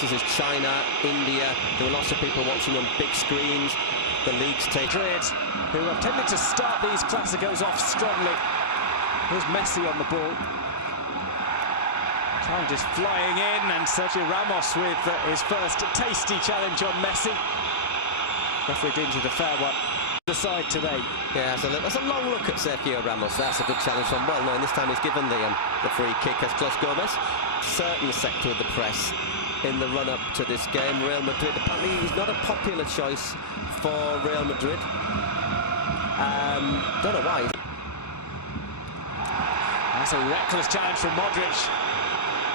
This is China, India. There were lots of people watching on big screens. The leagues take... Madrid, who have tended to start these Clásicos off strongly. Here's Messi on the ball. Challenge is flying in, and Sergio Ramos with his first tasty challenge on Messi. Referee deems it a fair one. The side today. Yeah, that's a long look at Sergio Ramos. That's a good challenge from well known. This time he's given the free kick as Clos Gomez. Certain sector of the press in the run-up to this game. Real Madrid, apparently he's not a popular choice for Real Madrid. Don't know why. That's a reckless challenge from Modric.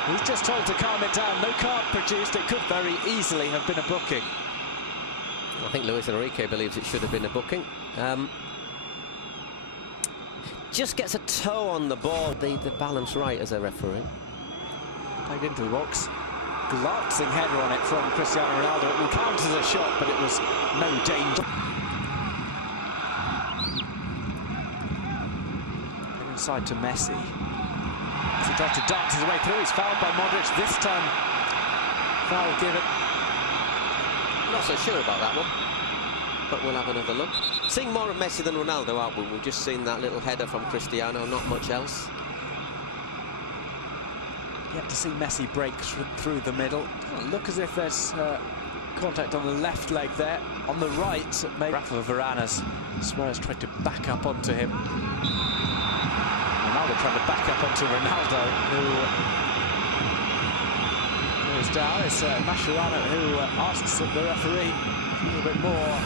He's just told to calm it down. No card produced. It could very easily have been a booking. I think Luis Enrique believes it should have been a booking. Just gets a toe on the ball. The balance right as a referee. Played into the box. Glancing header on it from Cristiano Ronaldo. It will count as a shot, but it was no danger. And inside to Messi. As he tried to dance his way through, he's fouled by Modric. This time, foul given. Not so sure about that one, but we'll have another look. Seeing more of Messi than Ronaldo, aren't we? We've just seen that little header from Cristiano, not much else. Yet to see Messi break through the middle. Doesn't look as if there's contact on the left leg there. On the right, maybe Rafa Varane as Suarez tried to back up onto him. Ronaldo tried to back up onto Ronaldo, who goes down. It's Mascherano who asks the referee a little bit more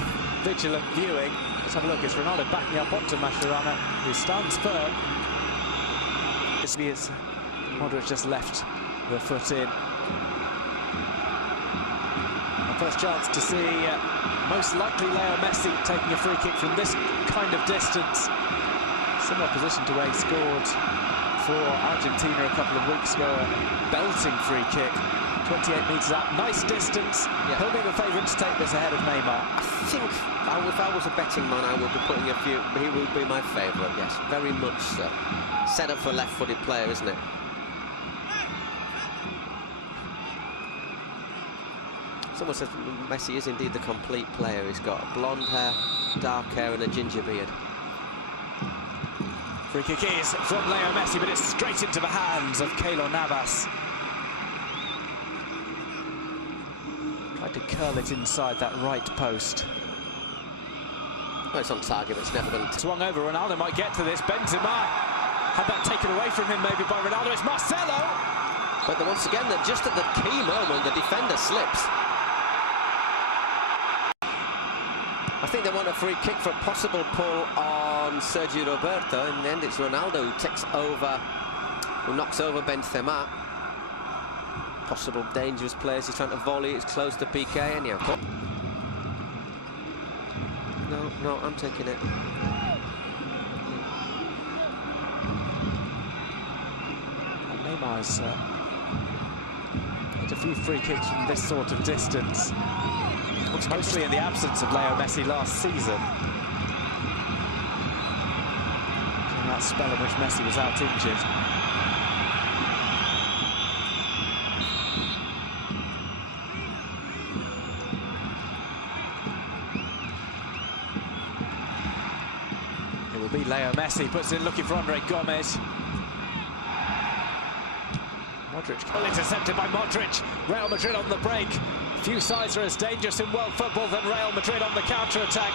vigilant viewing. Let's have a look. It's Ronaldo backing up onto Mascherano, who stands firm. It's Modric just left the foot in. Our first chance to see most likely Lionel Messi taking a free kick from this kind of distance. Similar position to where he scored for Argentina a couple of weeks ago. A belting free kick, 28 metres out, nice distance. Yeah. He'll be the favourite to take this ahead of Neymar. I think if I was a betting man, I would be putting a few. He would be my favourite, yes, very much so. Set up for a left-footed player, isn't it? Someone says Messi is indeed the complete player. He's got blonde hair, dark hair and a ginger beard. Free kick is from Leo Messi, but it's straight into the hands of Keylor Navas. Tried to curl it inside that right post. Well, it's on target, but it's never been... Swung over, Ronaldo might get to this. Benzema had that taken away from him maybe by Ronaldo. It's Marcelo! But once again, just at the key moment, the defender slips. I think they want a free kick for a possible pull on Sergio Roberto. In the end, it's Ronaldo who takes over, who knocks over Benzema. Possible dangerous players. He's trying to volley. It's close to PK. Anyhow, no, I'm taking it. And Neymar's had a few free kicks from this sort of distance. Mostly in the absence of Leo Messi last season. In that spell in which Messi was out injured. It will be Leo Messi, puts it looking for Andre Gomez. Modric, well intercepted by Modric. Real Madrid on the break. Few sides are as dangerous in world football than Real Madrid on the counter-attack.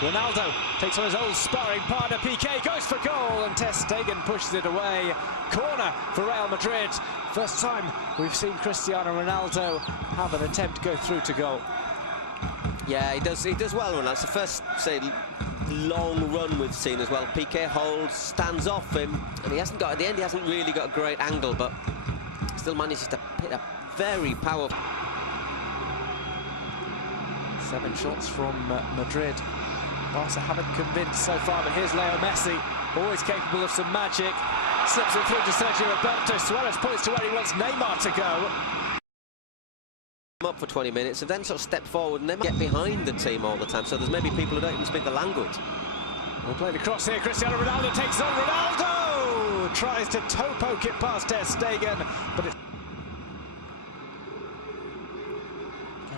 Ronaldo takes on his old sparring partner, Piqué, goes for goal, and Ter Stegen pushes it away. Corner for Real Madrid. First time we've seen Cristiano Ronaldo have an attempt to go through to goal. Yeah, he does well, Ronaldo. It's the first, say, long run we've seen as well. Piqué holds, stands off him, and he hasn't got, at the end, he hasn't really got a great angle, but still manages to hit a very powerful... 7 shots from Madrid. Barca haven't convinced so far, but here's Leo Messi, always capable of some magic. Slips it through to Sergio Roberto. Suarez points to where he wants Neymar to go. Up for 20 minutes and then sort of step forward and then get behind the team all the time. So there's maybe people who don't even speak the language. We'll play the cross here. Cristiano Ronaldo takes on Ronaldo. Tries to toe poke it past Ter Stegen, but it's...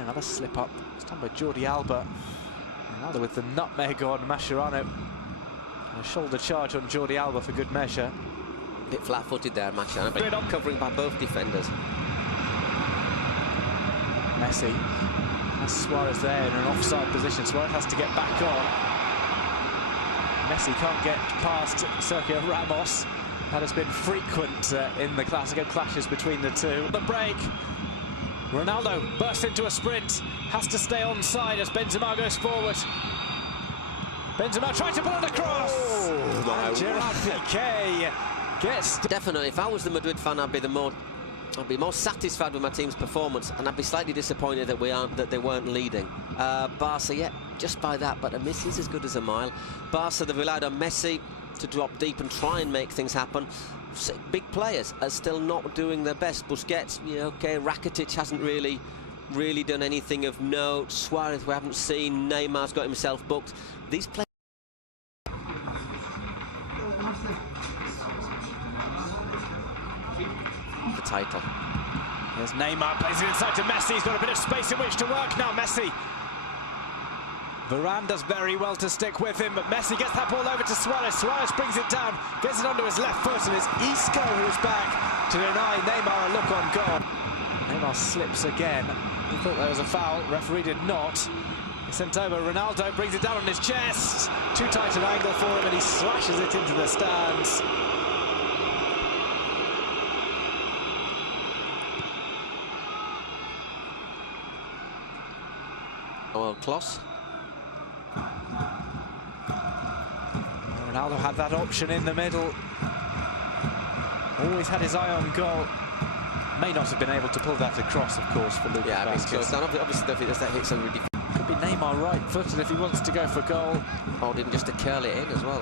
Another slip up. It's done by Jordi Alba. Ronaldo with the nutmeg on Mascherano. And a shoulder charge on Jordi Alba for good measure. A bit flat-footed there, Mascherano, but covering by both defenders. Messi has Suarez there in an offside position. Suarez has to get back on. Messi can't get past Sergio Ramos. That has been frequent in the Clásico clashes between the two. The break. Ronaldo bursts into a sprint. Has to stay onside as Benzema goes forward. Benzema trying to put it across. Oh, and Gerard Piqué gets... Definitely, if I was the Madrid fan, I'd be more satisfied with my team's performance, and I'd be slightly disappointed that they weren't leading. Barca, yeah, just by that, but a miss is as good as a mile. Barca, they've relied on Messi to drop deep and try and make things happen. Big players are still not doing their best. Busquets, yeah, okay, Rakitic hasn't really done anything of note. Suarez we haven't seen. Neymar's got himself booked. These players... The title. There's Neymar, plays it inside to Messi. He's got a bit of space in which to work now, Messi. Varane does very well to stick with him, but Messi gets that ball over to Suarez. Suarez brings it down, gets it onto his left foot, and it's Isco who's back to deny Neymar a look on goal. Neymar slips again. He thought there was a foul, referee did not. He sent over, Ronaldo brings it down on his chest. Too tight an angle for him, and he slashes it into the stands. Well, Kloss. Ronaldo had that option in the middle. Always had his eye on goal. May not have been able to pull that across, of course, for Lucas Vázquez. Obviously, that hits somebody. Could be Neymar right-footed if he wants to go for goal. Or didn't just to curl it in as well.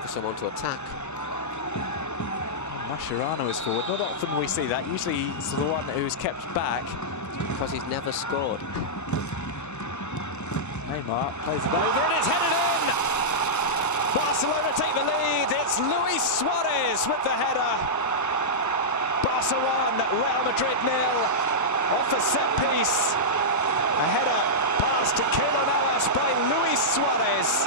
For someone to attack. Mascherano is forward. Not often we see that. Usually he's the one who's kept back. Because he's never scored. Neymar plays it over and it's headed in! Barcelona take the lead. It's Luis Suarez with the header. Barca 1, Real Madrid 0. Off a set piece. A header pass to Keylor Navas by Luis Suarez.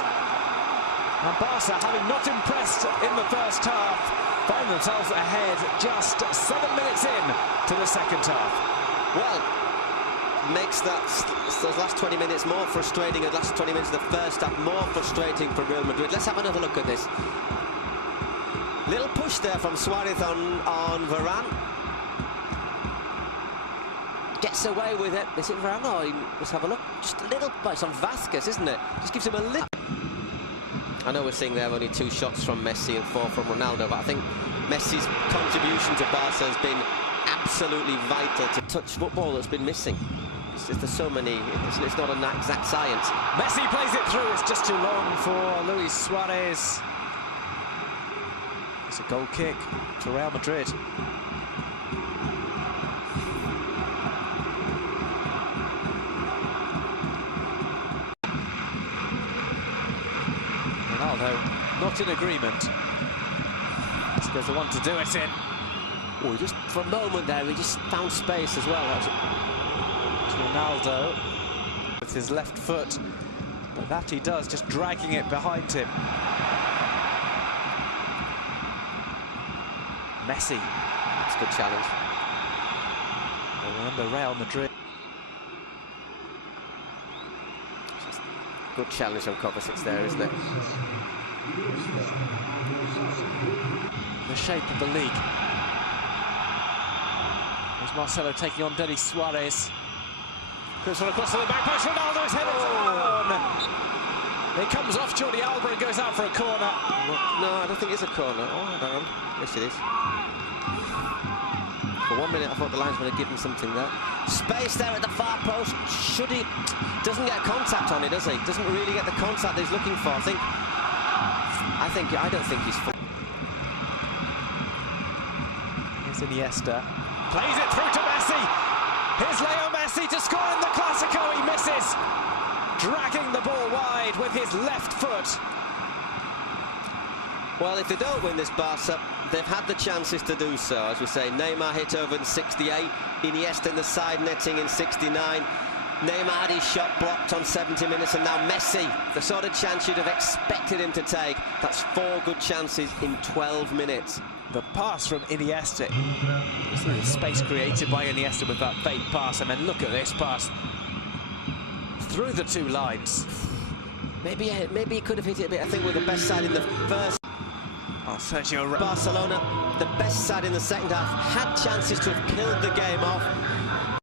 And Barca, having not impressed in the first half, find themselves ahead just 7 minutes in to the second half. Well, makes those last 20 minutes more frustrating, and the last 20 minutes of the first half more frustrating for Real Madrid. Let's have another look at this. Little push there from Suarez on Varane. Gets away with it. Is it Varane? Oh, let's have a look. Just a little, but it's on Vázquez, isn't it? Just gives him a little... I know we're seeing there only 2 shots from Messi and 4 from Ronaldo, but I think Messi's contribution to Barca has been absolutely vital to touch football that's been missing. There's so many, it's not an exact science. Messi plays it through, it's just too long for Luis Suarez. It's a goal kick to Real Madrid. Ronaldo not in agreement. Mexico's the one to do it in. Oh, just for a moment there, he just found space as well. Ronaldo with his left foot, but that he does, just dragging it behind him. Messi. That's a good challenge. Well, remember Real Madrid. Good challenge from Kovacic there, isn't it? The shape of the league. There's Marcelo taking on Denis Suarez. Goes one across to the back post. Ronaldo is headed on. It comes off Jordi Alba and goes out for a corner. No, I don't think it's a corner. Oh, hang on. Yes, it is. For 1 minute, I thought the linesman had given something there. Space there at the far post. Should he? Doesn't get contact on it, does he? Doesn't really get the contact he's looking for. I don't think he's. Here's Iniesta. Plays it through to Messi. Here's Lionel Messi to score in the Clásico. He misses. Dragging the ball wide with his left foot. Well, if they don't win this, Barca, they've had the chances to do so. As we say, Neymar hit over in 68, Iniesta in the side netting in 69. Neymar had his shot blocked on 70 minutes, and now Messi, the sort of chance you'd have expected him to take. That's 4 good chances in 12 minutes. The pass from Iniesta, through the space created by Iniesta with that fake pass, and then look at this pass through the 2 lines. Maybe he could have hit it a bit. I think we're the best side in the first. Oh, Sergio Barcelona, the best side in the second half, had chances to have killed the game off.